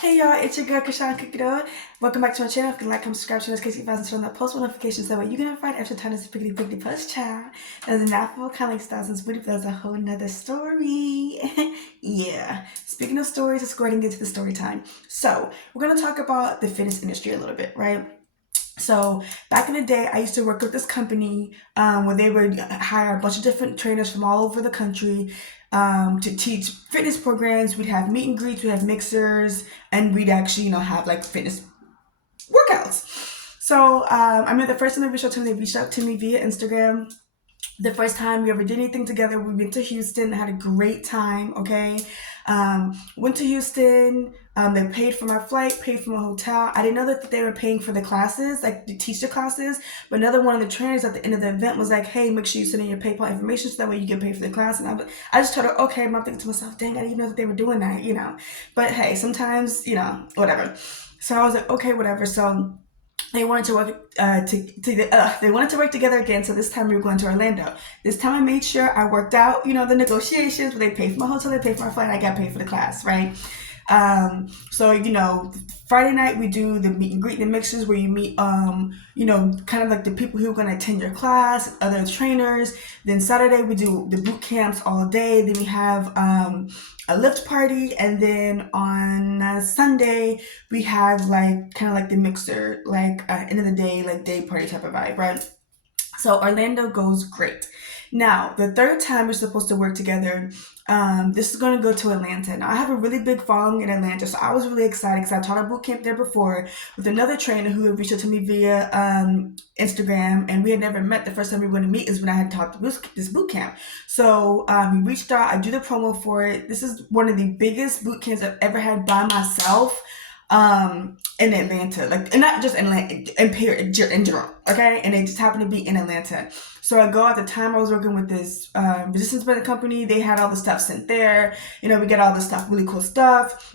Hey y'all, it's your girl Krishan Kikiro. Welcome back to my channel. If you can like, comment, subscribe, turn those notifications on that post notifications that way you can find extra time to pickety pickety post child. That's an apple kind of like thousands booty, but that's a whole nother story. Yeah. Speaking of stories, let's go ahead and get to the story time. So we're gonna talk about the fitness industry a little bit, right? So back in the day, I used to work with this company where they would hire a bunch of different trainers from all over the country to teach fitness programs. We'd have meet and greets, we'd have mixers, and we'd actually, have like fitness workouts. So I remember the first time they reached out to me via Instagram. The first time we ever did anything together, we went to Houston, had a great time, okay? Went to Houston, they paid for my flight, paid for my hotel. I didn't know that they were paying for the classes, like the teacher classes, but another one of the trainers at the end of the event was like, hey, make sure you send in your PayPal information so that way you get paid for the class. And I just told her, okay, I'm thinking to myself, dang, I didn't even know that they were doing that. But hey, sometimes, whatever. So I was like, okay, whatever. So they wanted to work they wanted to work together again. So this time we were going to Orlando. This time I made sure I worked out, the negotiations where they paid for my hotel, they paid for my flight, and I got paid for the class, right? So Friday night we do the meet and greet, the mixers where you meet, kind of like the people who are going to attend your class, other trainers. Then Saturday we do the boot camps all day. Then we have a lift party, and then on Sunday we have like kind of like the mixer, like end of the day, like day party type of vibe, right? So Orlando goes great. Now, the third time we're supposed to work together, this is going to go to Atlanta. Now, I have a really big following in Atlanta, so I was really excited because I taught a boot camp there before with another trainer who had reached out to me via Instagram, and we had never met. The first time we were going to meet is when I had taught this boot camp. So he reached out. I do the promo for it. This is one of the biggest boot camps I've ever had by myself in Atlanta, like, and not just in Atlanta, in general, okay? And it just happened to be in Atlanta. So I go at the time I was working with this resistance band company. They had all the stuff sent there. We get all this stuff, really cool stuff.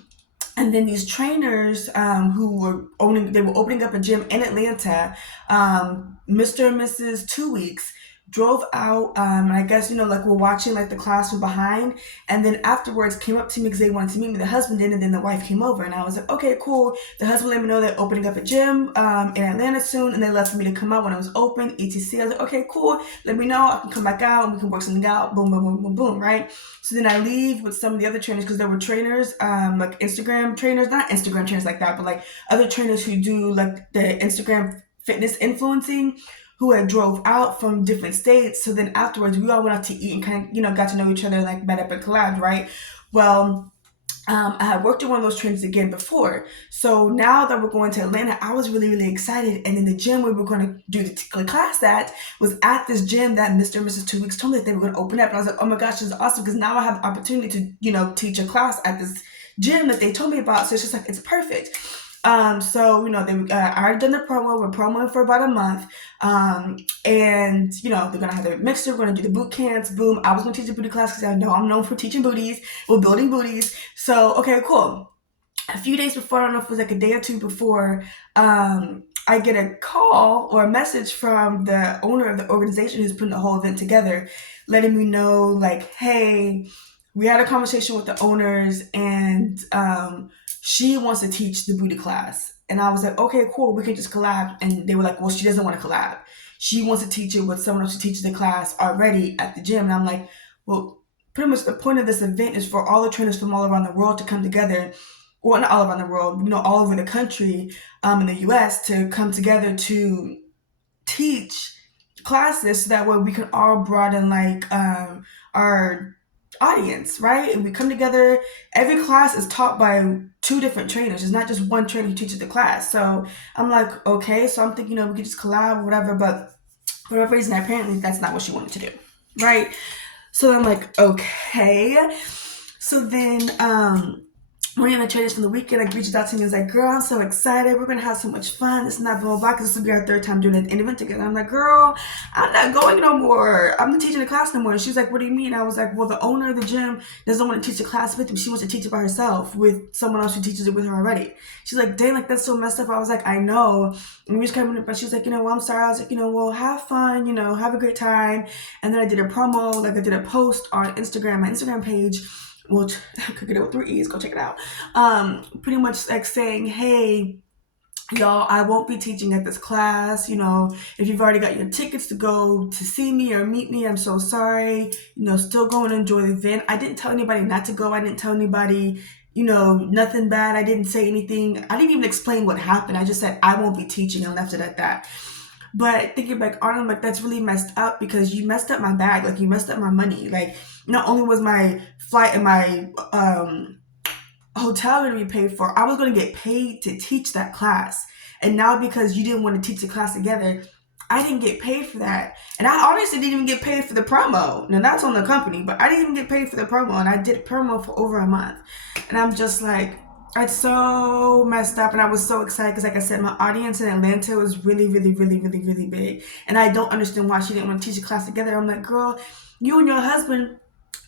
And then these trainers who were opening up a gym in Atlanta, Mr. and Mrs. 2 Weeks, drove out, and I guess, like we're watching like the class from behind, and then afterwards came up to me because they wanted to meet me. The husband did, and then the wife came over, and I was like, okay, cool. The husband let me know they're opening up a gym in Atlanta soon, and they left for me to come out when it was open, etc. I was like, okay, cool. Let me know. I can come back out, and we can work something out. Boom, boom, boom, boom, boom, right? So then I leave with some of the other trainers because there were trainers, like Instagram trainers, not Instagram trainers like that, but like other trainers who do like the Instagram fitness influencing, who had drove out from different states. So then afterwards, we all went out to eat and kind of, got to know each other and like met up and collabed, right? Well, I had worked at one of those trainers again before. So now that we're going to Atlanta, I was really, really excited. And in the gym we were going to do the class at was at this gym that Mr. and Mrs. 2 Weeks told me that they were going to open up. And I was like, oh my gosh, this is awesome because now I have the opportunity to, teach a class at this gym that they told me about. So it's just like, it's perfect. So, I already done the promo. We're promoing for about a month. And, they're going to have their mixer. We're going to do the boot camps. Boom. I was going to teach a booty class because I know I'm known for teaching booties. We're building booties. So, okay, cool. A few days before, I don't know if it was like a day or two before, I get a call or a message from the owner of the organization who's putting the whole event together, letting me know like, hey, we had a conversation with the owners, and she wants to teach the booty class. And I was like, okay, cool, we can just collab. And they were like, well, she doesn't want to collab. She wants to teach it with someone else who teaches the class already at the gym. And I'm like, well, pretty much the point of this event is for all the trainers from all around the world to come together, or not all around the world, all over the country, in the US, to come together to teach classes so that way we can all broaden like our audience, right? And we come together. Every class is taught by two different trainers. It's not just one trainer who teaches the class. So I'm like, okay. So I'm thinking, we could just collab or whatever. But for whatever reason, apparently that's not what she wanted to do, right? So I'm like, okay. So then one of the trainers from the weekend like reached out to me and was like, girl, I'm so excited. We're going to have so much fun. This and that, blah, blah, blah. Because this will be our third time doing an event together. I'm like, girl, I'm not going no more. I'm not teaching the class no more. And she's like, what do you mean? I was like, well, the owner of the gym doesn't want to teach the class with me. She wants to teach it by herself with someone else who teaches it with her already. She's like, dang, like that's so messed up. I was like, I know. And we just kind of, but she's like, well, I'm sorry. I was like, well, have fun, have a great time. And then I did a promo, like I did a post on Instagram, my Instagram page, well, Cook It with 3 E's, go check it out. Pretty much like saying, hey, y'all, I won't be teaching at this class. If you've already got your tickets to go to see me or meet me, I'm so sorry. Still go and enjoy the event. I didn't tell anybody not to go. I didn't tell anybody, nothing bad. I didn't say anything. I didn't even explain what happened. I just said I won't be teaching and left it at that. But thinking back on it, I'm like, that's really messed up because you messed up my bag. Like, you messed up my money. Like, not only was my flight and my hotel going to be paid for, I was going to get paid to teach that class. And now because you didn't want to teach the class together, I didn't get paid for that. And I honestly didn't even get paid for the promo. Now that's on the company, but I didn't even get paid for the promo. And I did promo for over a month. And I'm just like, it's so messed up. And I was so excited because, like I said, my audience in Atlanta was really, really, really, really, really big. And I don't understand why she didn't want to teach a class together. I'm like, girl, you and your husband,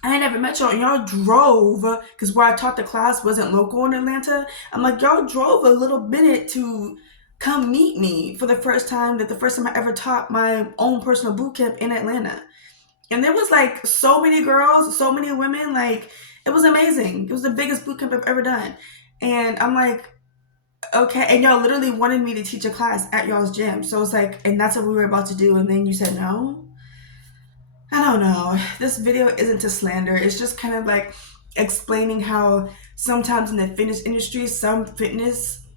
I ain't never met y'all, and y'all drove, because where I taught the class wasn't local in Atlanta. I'm like, y'all drove a little minute to come meet me for the first time I ever taught my own personal boot camp in Atlanta. And there was like so many girls, so many women, like it was amazing. It was the biggest boot camp I've ever done. And I'm like, okay, and y'all literally wanted me to teach a class at y'all's gym. So it's like, and that's what we were about to do, and then you said no? I don't know. This video isn't to slander. It's just kind of like explaining how sometimes in the fitness industry, some fitness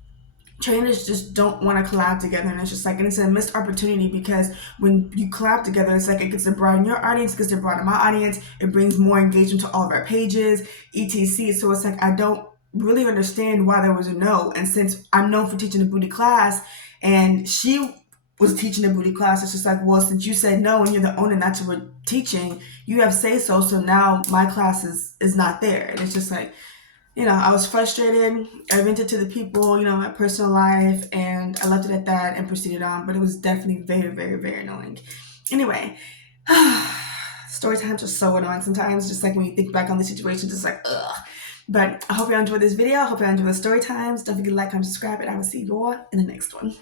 trainers just don't want to collab together. And it's just like, and it's a missed opportunity because when you collab together, it's like it gets to broaden your audience, it gets to broaden my audience. It brings more engagement to all of our pages, etc. So it's like, I don't really understand why there was a no. And since I'm known for teaching a booty class and she was teaching a booty class, it's just like, well, since you said no and you're the owner, that's what we're teaching, you have say so. So now my class is not there. And it's just like, I was frustrated. I vented to the people, my personal life, and I left it at that and proceeded on. But it was definitely very, very, very annoying. Anyway, story times are so annoying sometimes. Just like when you think back on the situation, just like, ugh. But I hope you enjoyed this video. I hope you enjoyed the story times. Don't forget to like, comment, subscribe, and I will see you all in the next one.